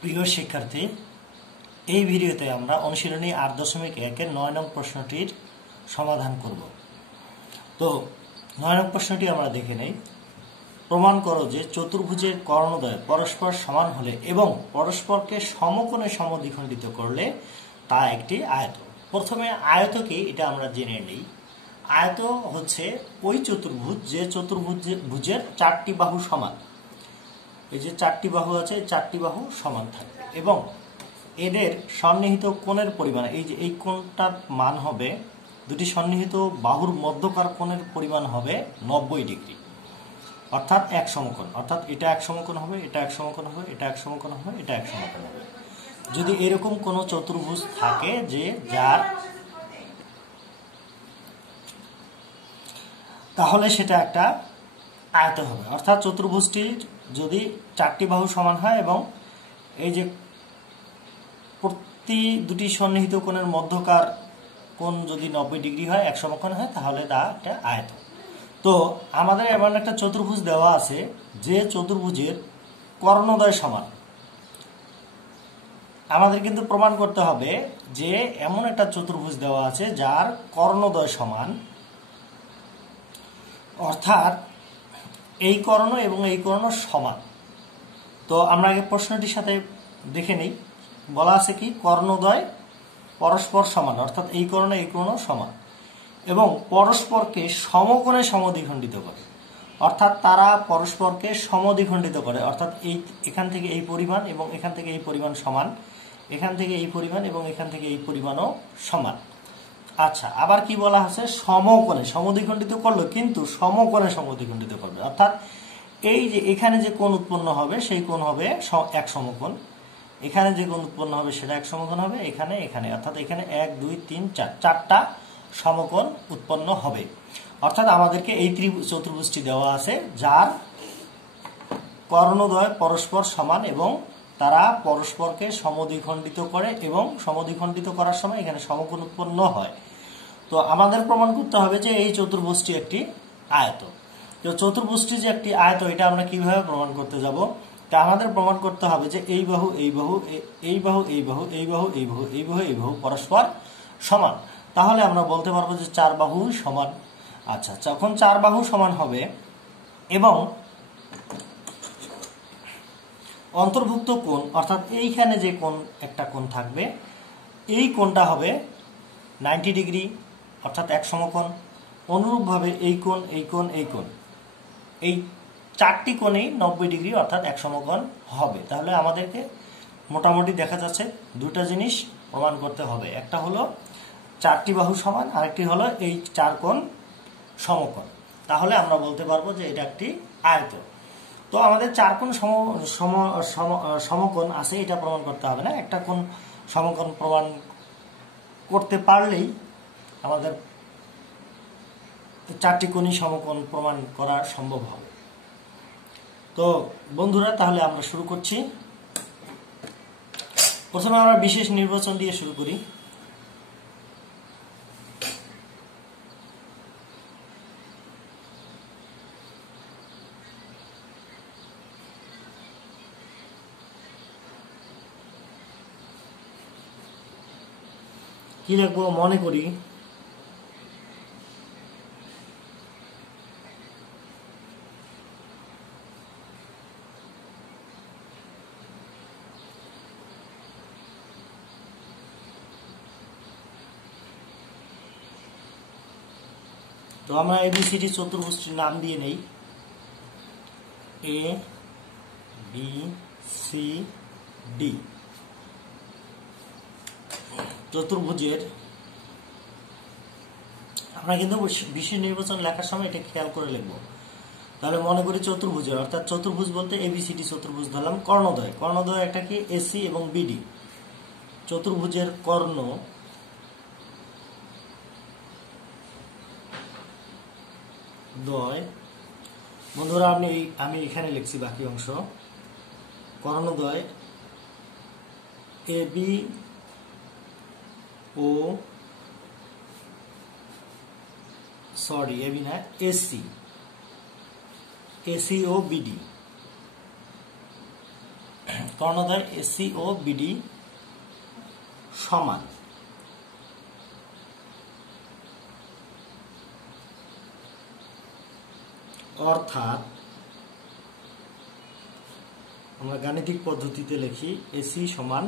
প্রিয় শিক্ষার্থী, এই ভিডিওতে আমরা অনুশীলনী ৮.১-এর ৯ নং প্রশ্নটির সমাধান করব। তো ৯ নং প্রশ্নটি আমরা দেখে নেই। প্রমাণ করো যে চতুর্ভুজের কর্ণদ্বয় পরস্পর সমান হলে এবং পরস্পরকে সমকোণে সমদ্বিখণ্ডিত করলে তা একটি আয়ত। প্রথমে আয়ত কি এটা আমরা জেনে নিই। আয়ত হচ্ছে ওই চতুর্ভুজ যে চতুর্ভুজের চারটি বাহু সমান। এই যে চারটি বাহু আছে, চারটি বাহু সমান থাকবে এবং এদের সন্নিহিত কোণের পরিমাণ, এই যে এই কোণটার মান হবে, দুটি সন্নিহিত বাহুর মধ্যকার কোণের পরিমাণ হবে ৯০ ডিগ্রি, অর্থাৎ এক সমকোণ। অর্থাৎ এটা এক সমকোণ হবে, এটা এক সমকোণ হবে, এটা এক সমকোণ হবে, এটা এক সমকোণ হবে। যদি এরকম কোনো চতুর্ভুজ থাকে যে যার, তাহলে সেটা একটা আয়ত হবে। অর্থাৎ চতুর্ভুজটির যদি চারটি বাহু সমান হয় এবং এই যে প্রতি দুটি সন্নিহিত কোণের মধ্যকার কোণ যদি ৯০ ডিগ্রি হয়, এক সমকোণ হয়, তাহলে তা একটা আয়ত। তো আমাদের এমন একটা চতুর্ভুজ দেওয়া আছে যে চতুর্ভুজের কর্ণদ্বয় সমান। আমাদের কিন্তু প্রমাণ করতে হবে যে এমন একটা চতুর্ভুজ দেওয়া আছে যার কর্ণদ্বয় সমান, অর্থাৎ এই কর্ণ এবং এই কর্ণ সমান। তো আমরা আগে প্রশ্নটির সাথে দেখে নিই। বলা আছে কি, কর্ণদ্বয় পরস্পর সমান, অর্থাৎ এই কর্ণ এই কর্ণ সমান এবং পরস্পরকে সমকোণে সমদ্বিখণ্ডিত করে। অর্থাৎ তারা পরস্পরকে সমদ্বিখণ্ডিত করে, অর্থাৎ এই এখান থেকে এই পরিমাণ এবং এখান থেকে এই পরিমাণ সমান, এখান থেকে এই পরিমাণ এবং এখান থেকে এই পরিমাণও সমান। আচ্ছা, আবার কি বলা আছে, সমকোণে সমদ্বিখণ্ডিত করলো, কিন্তু সমকোণে সমদ্বিখণ্ডিত করবে। অর্থাৎ এই যে এখানে যে কোণ উৎপন্ন হবে সেই কোণ হবে এক সমকোণ, এখানে যে কোণ উৎপন্ন হবে সেটা এক সমকোণ হবে, এখানে এখানে অর্থাৎ এখানে ১ ২ ৩ ৪ চারটা সমকোণ উৎপন্ন হবে। অর্থাৎ আমাদেরকে এই চতুর্ভুজটি দেওয়া আছে যার কর্ণদ্বয় পরস্পর সমান এবং তারা পরস্পরকে সমদ্বিখণ্ডিত করে এবং সমদ্বিখণ্ডিত করার সময় এখানে সমকোণ উৎপন্ন হয়। তো আমাদের প্রমাণ করতে হবে যে এই চতুর্ভুজটি একটি আয়ত। তো চতুর্ভুজটি যে একটি আয়ত, এটা আমরা কিভাবে প্রমাণ করতে যাব? তা আমাদের প্রমাণ করতে হবে যে এই বাহু এই বাহু এই বাহু এই বাহু এই বাহু এই বাহু এই বাহু এই বাহু পরস্পর সমান। তাহলে আমরা বলতে পারবো যে চার বাহু সমান। আচ্ছা, যখন চার বাহু সমান হবে এবং অন্তর্ভুক্ত কোণ, অর্থাৎ এইখানে যে কোণ একটা কোণ থাকবে, এই কোণটা হবে ৯০ ডিগ্রি, অর্থাৎ এক সমকোণ। অনুরূপভাবে এই কোণ এই কোণ এই কোণ, এই চারটি কোণেই ৯০ ডিগ্রি, অর্থাৎ এক সমকোণ হবে। তাহলে আমাদেরকে মোটামুটি দেখা যাচ্ছে দুটা জিনিস প্রমাণ করতে হবে। একটা হলো চারটি বাহু সমান, আরেকটি হলো এই চার কোণ সমকোণ। তাহলে আমরা বলতে পারবো যে এটা একটি আয়ত। তো আমাদের চার কোণ সমকোণ আছে, এটা প্রমাণ করতে হবে না। একটা কোণ সমকোণ প্রমাণ করতে পারলেই আমাদের চারটি কোণই সমকোণ প্রমাণ করা সম্ভব হবে। তো বন্ধুরা, তাহলে আমরা শুরু করছি। প্রথমে আমরা বিশেষ নির্বাচন দিয়ে শুরু করি। কি লিখবো মনে করি, তো আমরা এবিসিডি চতুর্ভুজটির নাম দিয়ে নেই। এ বি সি ডি চতুর্ভুজের, আমরা কিন্তু বিশেষ নির্বাচন লেখার সময় এটা খেয়াল করে লিখবো। তাহলে মনে করি চতুর্ভুজের, অর্থাৎ চতুর্ভুজ বলতে এবিসিডি চতুর্ভুজ ধরলাম। কর্ণদ্বয়, কর্ণদ্বয় একটা কি, এসি এবং বিডি। চতুর্ভুজের কর্ণ দ্বয়, বন্ধুরা আমি এখানে লিখছি বাকি অংশ। কর্ণদ্বয় এ বি ও এবি না, এসি ও বিডি কর্ণদ্বয় এসি ও বিডি সমান, অর্থাৎ আমরা গাণিতিক পদ্ধতিতে লিখি এসি সমান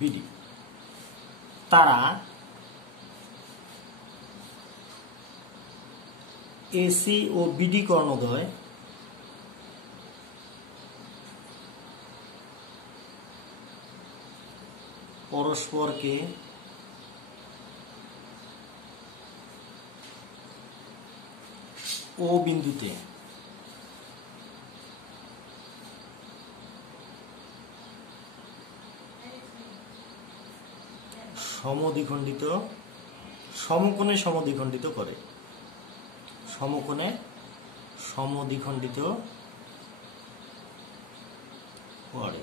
বিডি। তারা এসি ও বিডি কর্ণদ্বয় পরস্পরকে ও বিন্দুতে সমদ্বিখণ্ডিত, সমকোণে সমদ্বিখণ্ডিত করে, সমকোণে সমদ্বিখণ্ডিত করে।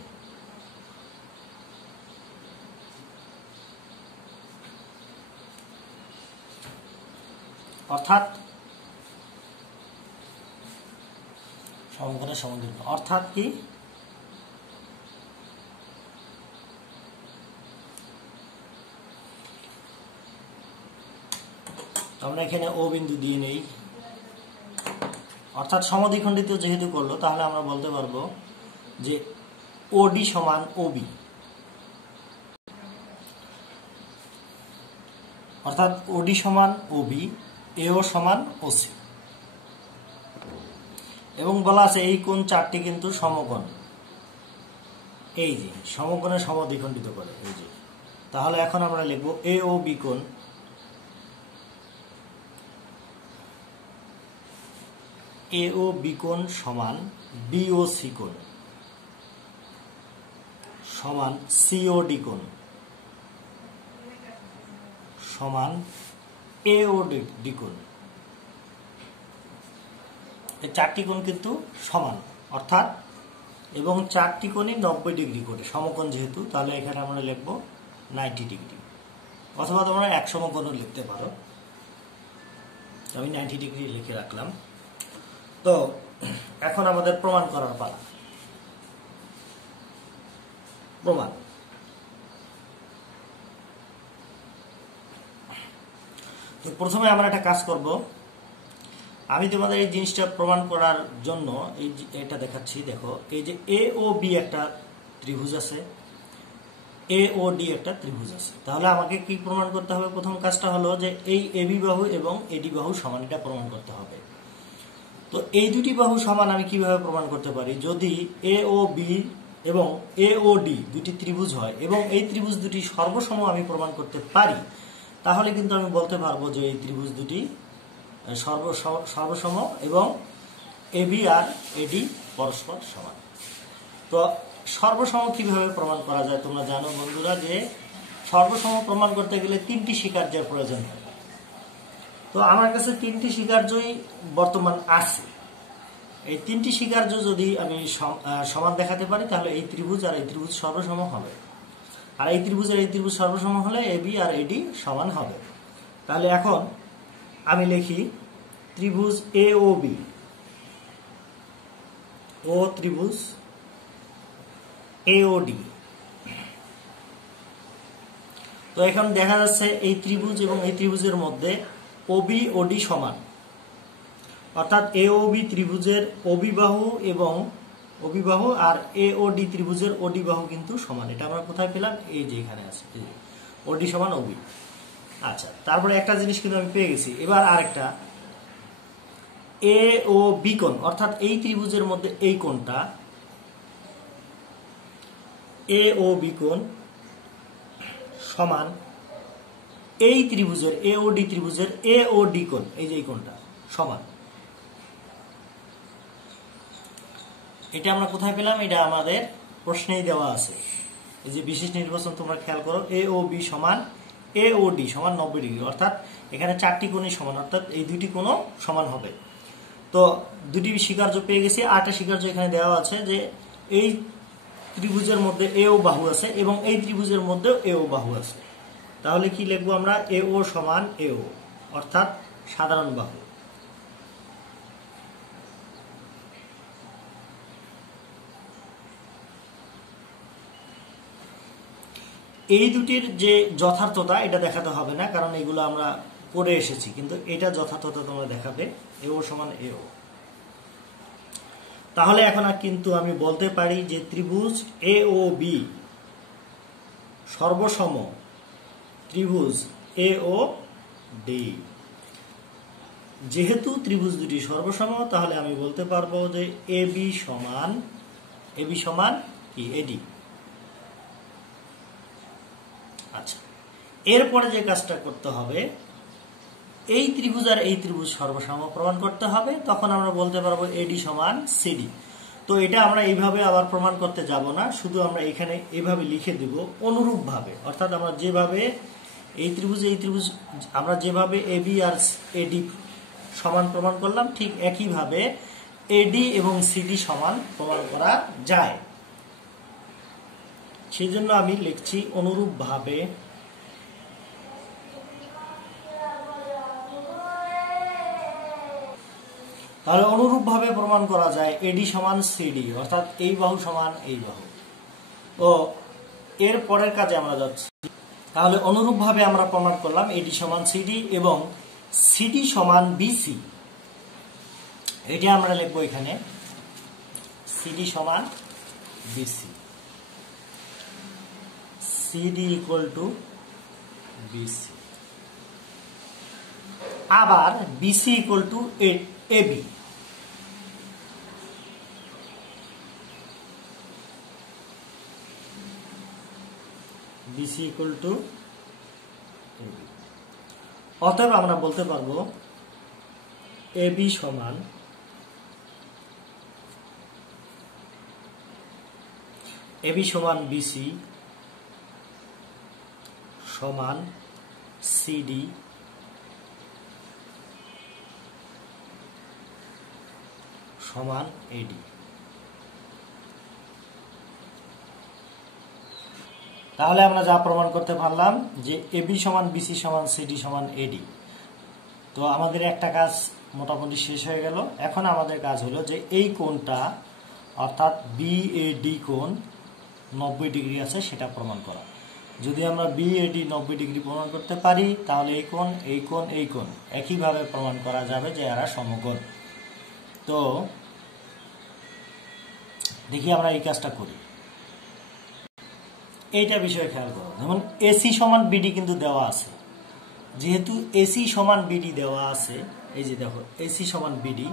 অর্থাৎ সমকোণে সমদ্বিখণ্ডিত অর্থাৎ কি, আমরা এখানে ও বিন্দু দিয়ে নেই, অর্থাৎ সমদ্বিখণ্ডিত যেহেতু করলো তাহলে আমরা বলতে পারবো যে ওডি সমান ওবি, অর্থাৎ ওডি সমান ওবি, এও সমান ওসি। এবং বলা আছে এই কোণ চারটি কিন্তু সমকোণ, এই যে সমকোণে সমদ্বিখণ্ডিত করে, এই যে। তাহলে এখন আমরা লিখবো এ ও বি কোণ, এ ও বি কোণ সমান বি ও সি কোণ সমান সি ও ডি কোণ সমান এ ও ডি কোণ। এই চারটি কোণ কিন্তু সমান, অর্থাৎ এবং চারটি কোণই 90 ডিগ্রি করে, সমকোণ যেহেতু, তাহলে এখানে আমরা লিখবো 90 ডিগ্রি, অথবা তোমরা এক সমকোণও লিখতে পারো। আমি 90 ডিগ্রি লিখে রাখলাম। তো এখন আমাদের প্রমাণ করার পালা। প্রমাণ, তো প্রথমে আমরা একটা কাজ করব। আমি তোমাদের এই জিনিসটা প্রমাণ করার জন্য এটা দেখাচ্ছি। দেখো, এই যে এ ও বি একটা ত্রিভুজ আছে, এ ও ডি একটা ত্রিভুজ আছে। তাহলে আমাকে কি প্রমাণ করতে হবে? প্রথম কাজটা হলো যে এই এবি বাহু এবং এডি বাহু সমান, এটা প্রমাণ করতে হবে। তো এই দুটি বাহু সমান আমি কিভাবে প্রমাণ করতে পারি? যদি এ ও বি এবং এ ও ডি দুটি ত্রিভুজ হয় এবং এই ত্রিভুজ দুটি সর্বসম আমি প্রমাণ করতে পারি, তাহলে কিন্তু আমি বলতে পারবো যে এই ত্রিভুজ দুটি সর্বসম এবং এবি আর এডি পরস্পর সমান। তো সর্বসম কিভাবে প্রমাণ করা যায়? তোমরা জানো বন্ধুরা যে সর্বসম প্রমাণ করতে গেলে তিনটি স্বীকার্যের প্রয়োজন হয়। তো আমার কাছে তিনটি স্বীকার্যই বর্তমান আছে। এই তিনটি স্বীকার্য যদি আমি সমান দেখাতে পারি, তাহলে এই ত্রিভুজ আর এই ত্রিভুজ সর্বসম হবে, আর এই ত্রিভুজ আর এই ত্রিভুজ সর্বসম হলে এবি আর এডি সমান হবে। তাহলে এখন আমি লিখি ত্রিভুজ এ ও বি ও ত্রিভুজ এ ও ডি। তো এখন দেখা যাচ্ছে এই ত্রিভুজ এবং এই ত্রিভুজের মধ্যে ওবি ওডি সমান, অর্থাৎ এ ও বি ত্রিভুজের ওবি বাহু এবং ওবি বাহু আর এ ও ডি ত্রিভুজের ওডি বাহু কিন্তু সমান। এটা আমরা কোথায় পেলাম? এই যে এখানে আছে, ওডি সমান ওবি। আচ্ছা, তারপরে একটা জিনিস কিন্তু আমি পেয়ে গেছি। এবার আরেকটা, এ ও বি কোণ, অর্থাৎ এই ত্রিভুজের মধ্যে এই কোণটা এ ও বি কোণ সমান এই ত্রিভুজের এ ও ডি ত্রিভুজের এ ও ডি কোণ, এই যে এই কোণটা সমান। এটা আমরা কোথায় পেলাম? এটা আমাদের প্রশ্নেই দেওয়া আছে। এই যে বিশেষ নির্বাচন তোমরা খেয়াল করো, এ ও বি সমান এ ও ডি সমান 90 ডিগ্রি, অর্থাৎ এখানে চারটি কোণই সমান, অর্থাৎ এই দুটি কোণও সমান হবে। তো দুটি স্বীকার্য পেয়ে গেছি। আরেকটা স্বীকার্য এখানে দেওয়া আছে যে এই ত্রিভুজের মধ্যে এ ও বাহু আছে এবং এই ত্রিভুজের মধ্যেও এ ও বাহু আছে। তাহলে কি লিখবো আমরা? এ ও সমান এ ও, অর্থাৎ সাধারণ বাহু। এই দুটির যে যথার্থতা এটা দেখাতে হবে না, কারণ এগুলো আমরা পড়ে এসেছি, কিন্তু এটা যথার্থতা তোমরা দেখাবে এও সমান এও। তাহলে এখন আর কিন্তু আমি বলতে পারি যে ত্রিভুজ এ ও বি সর্বসম ত্রিভুজ এ ও ডি। যেহেতু ত্রিভুজ দুটি সর্বসম, তাহলে আমি বলতে পারবো যে এ বি সমান কি এডি। আচ্ছা, এরপরে যে কাজটা করতে হবে, এই ত্রিভুজ আর এই ত্রিভুজ সর্বসম প্রমাণ করতে হবে। তখন আমরা বলতে পারবো এডি সমান সিডি। তো এটা আমরা এইভাবে আবার প্রমাণ করতে যাব না, শুধু আমরা এখানে এইভাবে লিখে দেব অনুরূপ ভাবে। অর্থাৎ আমরা যেভাবে এই ত্রিভুজ আমরা যেভাবে এবি আর এডি সমান প্রমাণ করলাম, ঠিক একইভাবে এডি এবং সিডি সমান প্রমাণ করা যায়। সেই জন্য আমি লিখছি অনুরূপ ভাবে তাহলে অনুরূপ ভাবে প্রমাণ করা যায় এডি সমান সিডি, অর্থাৎ এই বাহু সমান এই বাহু। তো এর পরের কাজে আমরা যাচ্ছি। তাহলে অনুরূপ ভাবে আমরা প্রমাণ করলাম এডি সমান সিডি এবং সিডি সমান বিসি। এটা আমরা লিখবো এখানে সিডি সমান BC, CD equal to BC. আবার BC equal to AB. BC equal to AB. অতএব আমরা বলতে পারবো এবি সমান বিসি সমান সিডি সমান এডি। তাহলে আমরা যা প্রমাণ করতে পারলাম যে এবি সমান বিসি সমান সিডি সমান এডি। তো আমাদের একটা কাজ মোটামুটি শেষ হয়ে গেল। এখন আমাদের কাজ হলো যে এই কোণটা অর্থাৎ বিএডি কোণ 90 ডিগ্রি আছে সেটা প্রমাণ করা। যদি আমরা বিএডি 90 ডিগ্রি প্রমাণ করতে পারি, তাহলে এই কোণ এই কোণ এই কোণ একইভাবে প্রমাণ করা যাবে যে এরা সমকোণ। তো দেখি আমরা এই কাজটা করি। এইটা বিষয়ে খেয়াল করো, যেমন এসি সমান বিডি কিন্তু দেওয়া আছে। যেহেতু এসি সমান বিডি দেওয়া আছে, এই যে দেখো এসি সমান বিডি,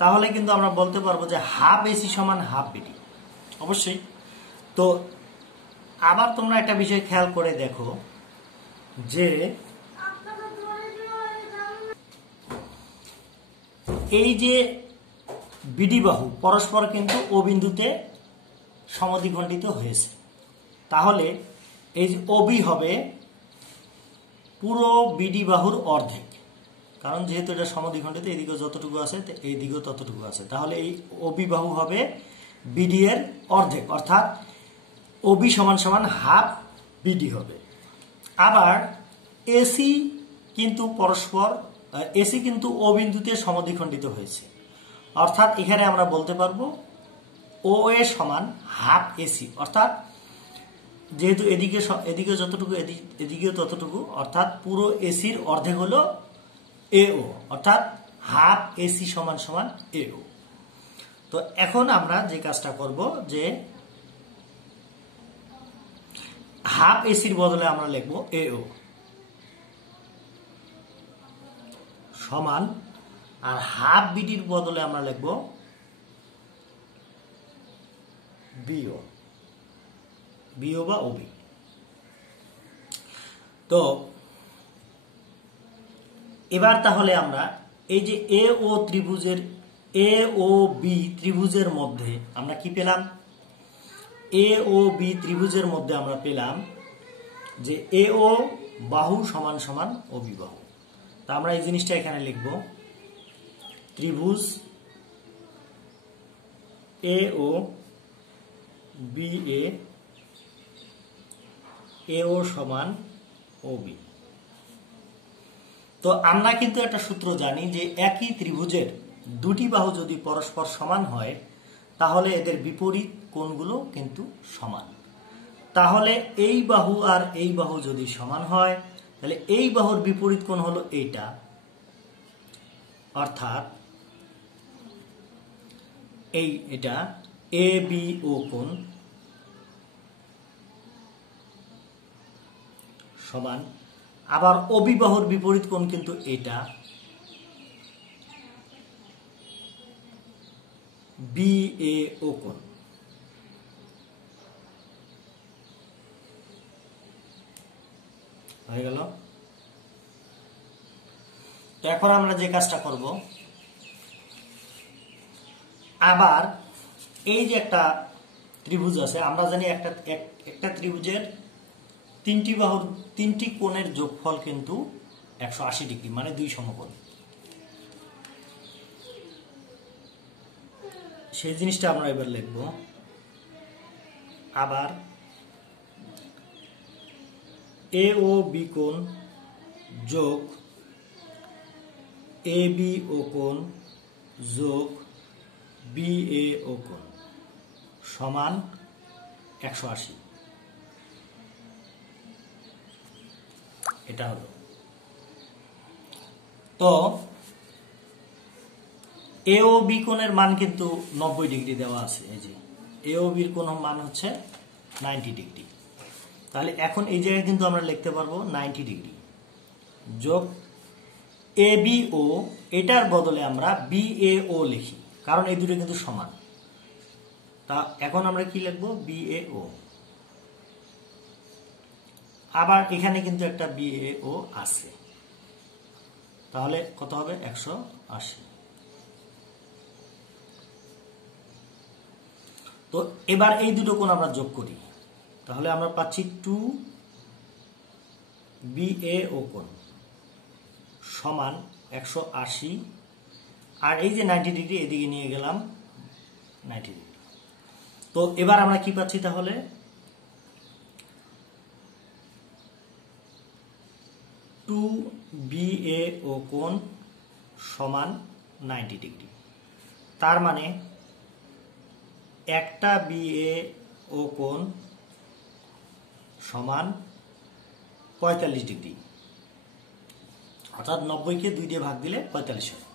তাহলে কিন্তু আমরা বলতে পারবো যে হাফ এসি সমান হাফ বিডি অবশ্যই। তো আবার তোমরা একটা বিষয় খেয়াল করে দেখো যে এই যে বিডি বাহু পরস্পর কিন্তু ও বিন্দুতে সমদ্বিখণ্ডিত হয়েছে। তাহলে এই যে ওবি হবে পুরো বিডি বাহুর অর্ধেক, কারণ যেহেতু এটা সমদ্বিখণ্ডিত, এইদিকে যতটুকু আছে এইদিকেও ততটুকু আছে। তাহলে এই ওবি বাহু হবে বিডি এর অর্ধেক, অর্থাৎ ওবি সমান সমান হাফ বিডি হবে। আবার এসি কিন্তু ও বিন্দুতে সমদ্বিখণ্ডিত হয়েছে, অর্থাৎ এখানে আমরা বলতে পারবো ও এ সমান হাফ এসি, অর্থাৎ যেহেতু এদিকে যতটুকু এদিকেও ততটুকু, অর্থাৎ পুরো এসির অর্ধেক হলো এও, অর্থাৎ হাফ এসি সমান সমান এও। তো এখন আমরা যে কাজটা করব যে হাফ এসির বদলে আমরা লিখব এও সমান, আর হাফ বিডির বদলে আমরা লিখব বিও বা ওবি। তো এবার তাহলে আমরা এই যে এ ও বি ত্রিভুজের মধ্যে আমরা কি পেলাম? এ ও বি ত্রিভুজের মধ্যে আমরা পেলাম যে এ ও বাহু সমান সমান ওবি বাহু। তা আমরা এই জিনিসটা এখানে লিখব, ত্রিভুজ এ ও বি এ ও সমান ওবি। তো আমরা কিন্তু একটা সূত্র জানি যে একই ত্রিভুজের দুটি বাহু যদি পরস্পর সমান হয় তাহলে এদের বিপরীত কোণগুলো কিন্তু সমান। তাহলে এই বাহু আর এই বাহু যদি সমান হয় তাহলে এই বাহুর বিপরীত কোণ হলো এইটা, অর্থাৎ এটা এ বি ও কোণ সমান, আবার অবিবাহুর বিপরীত কোণ কিন্তু এটা বি এ ও কোণ। হয়ে গেল। তো এখন আমরা যে কাজটা করব, আবার এই যে একটা ত্রিভুজ আছে, আমরা জানি একটা ত্রিভুজের তিনটি কোণের যোগফল কিন্তু 180 ডিগ্রি, মানে 2 সমকোণ। সেই জিনিসটা আমরা এবার লিখব। আবার এ ও বি কোণ যোগ এ বি ও কোণ যোগ বি এ ও কোণ সমান 180। এটা হলো। তো এ ও বি কোণের মান কিন্তু 90 ডিগ্রি দেওয়া আছে। এই যে এ ও বির কোণ মান হচ্ছে 90 ডিগ্রি। তাহলে এখন এই জায়গায় কিন্তু আমরা লিখতে পারবো 90 ডিগ্রি যোগ এ বি ও, এটার বদলে আমরা বি এ ও লিখি, কারণ এই দুটো কিন্তু সমান। তা এখন আমরা কি লিখবো? বি এ ও। আবার এখানে কিন্তু একটা বি এ ও আছে, তাহলে কত হবে? 180। তো এবার এই দুটো কোণ আমরা যোগ করি, তাহলে আমরা পাচ্ছি 2 বি এ ও কোণ সমান 180। আর এই যে 90 ডিগ্রি এদিকে নিয়ে গেলাম 90 ডিগ্রি। তো এবার আমরা কি পাচ্ছি? তাহলে 2 বি এ ও কোণ সমান 90 ডিগ্রি। তার মানে একটা বি এ ও কোণ সমান 45 ডিগ্রি, অর্থাৎ 90-কে 2 দিয়ে ভাগ দিলে 45 হয়।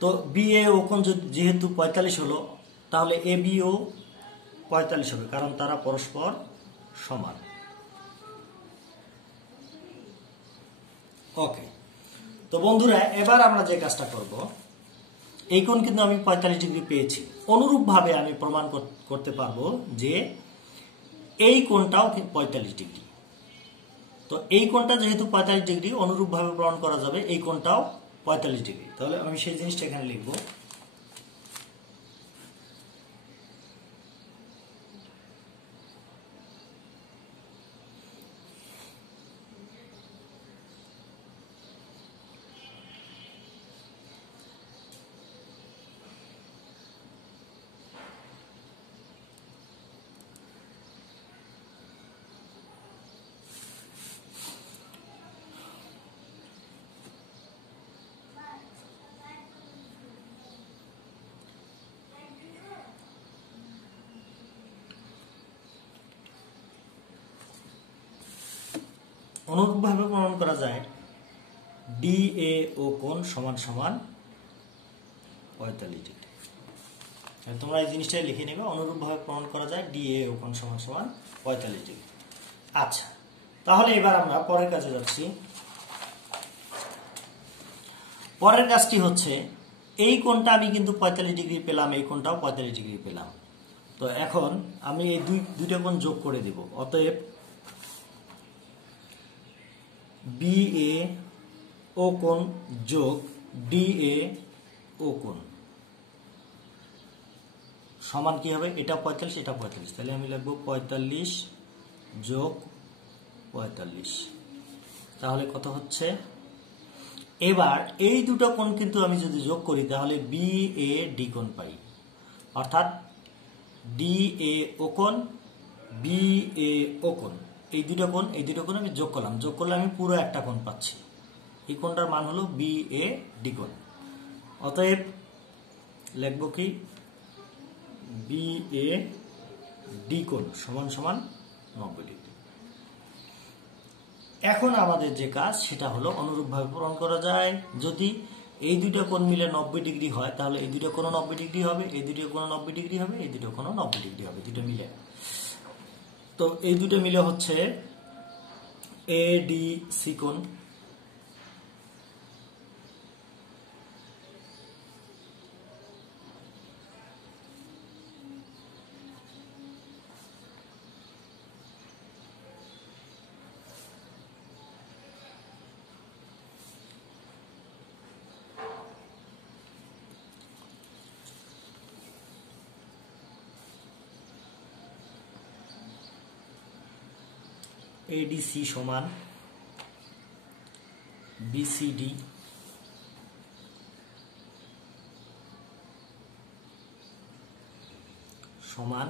তো বি এ ও কোণ যেহেতু 45 হলো, তাহলে এ বি ও 45 হবে, কারণ তারা পরস্পর সমান। ওকে। তো বন্ধুরা, এবার আমরা যে কাজটা করব, এই কোণ কিন্তু আমি 45 ডিগ্রি পেয়েছি। অনুরূপভাবে আমি প্রমাণ করতে পারবো যে এই কোণটাও 45 ডিগ্রি। তো এই কোণটা যেহেতু 45 ডিগ্রি, অনুরূপভাবে প্রমাণ করা যাবে এই কোণটাও 45 ডিগ্রি। তাহলে আমি সেই জিনিসটা এখানে লিখবো। অনুরূপভাবে প্রমাণ করা যায় ডি এ ও কোণ সমান সমান 45 ডিগ্রি। তোমরা এই জিনিসটাই লিখে নেবে। অনুরূপভাবে প্রমাণ করা যায় ডি এ ও কোণ সমান সমান 45 ডিগ্রি। আচ্ছা, তাহলে এবার আমরা পরের কাজে যাচ্ছি। পরের কাজটি হচ্ছে, এই কোণটা আমি কিন্তু 45 ডিগ্রি পেলাম, এই কোণটাও 45 ডিগ্রি পেলাম। তো এখন আমি এই দুইটা কোণ যোগ করে দেব। অতএব বি এ ও কোণ যোগ ডি এ ও কোণ সমান কি হবে? এটা 45, এটা 45, তাহলে আমি লিখবো 45 যোগ 45। তাহলে কত হচ্ছে? এবার এই দুটো কোণ কিন্তু আমি যদি যোগ করি, তাহলে বি এ ডি কোণ পাই, অর্থাৎ ডি এ ও কোণ বি এ ও কোণ, এই দুটো কোণ আমি যোগ করলাম। যোগ করলে আমি পুরো একটা কোণ পাচ্ছি। এই কোণটার মান হলো বি এ ডি কোণ। অতএব লিখব কি? বি এ ডি কোণ সমান সমান 90 ডিগ্রি। এখন আমাদের যে কাজ সেটা হলো অনুরূপভাবে প্রমাণ করা যায়, যদি এই দুইটা কোণ মিলে 90 ডিগ্রি হয় তাহলে এই দুইটা কোণ 90 ডিগ্রি হবে, এই দুইটা কোণ 90 ডিগ্রি হবে, এই দুইটা কোণ 90 ডিগ্রি হবে, দুটো মিলে। তো এই দুটো মিলে হচ্ছে এডিসি কোণ। এডিসি সমান বিসিডি সমান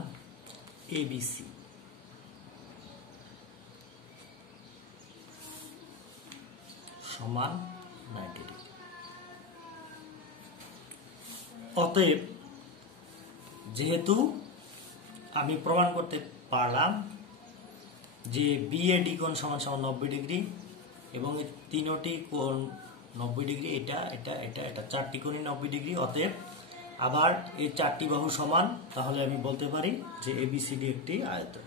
এবিসি। সমান 90 ডিগ্রি। অতএব যেহেতু আমি প্রমাণ করতে পারলাম যে বিএডি কোণ সমান সমান 90 ডিগ্রি এবং এই তিনটি কোণ 90 ডিগ্রি, এটা এটা এটা এটা চারটি কোণই 90 ডিগ্রি, অতএব আবার এই চারটি বাহু সমান, তাহলে আমি বলতে পারি যে এবিসিডি একটি আয়তন।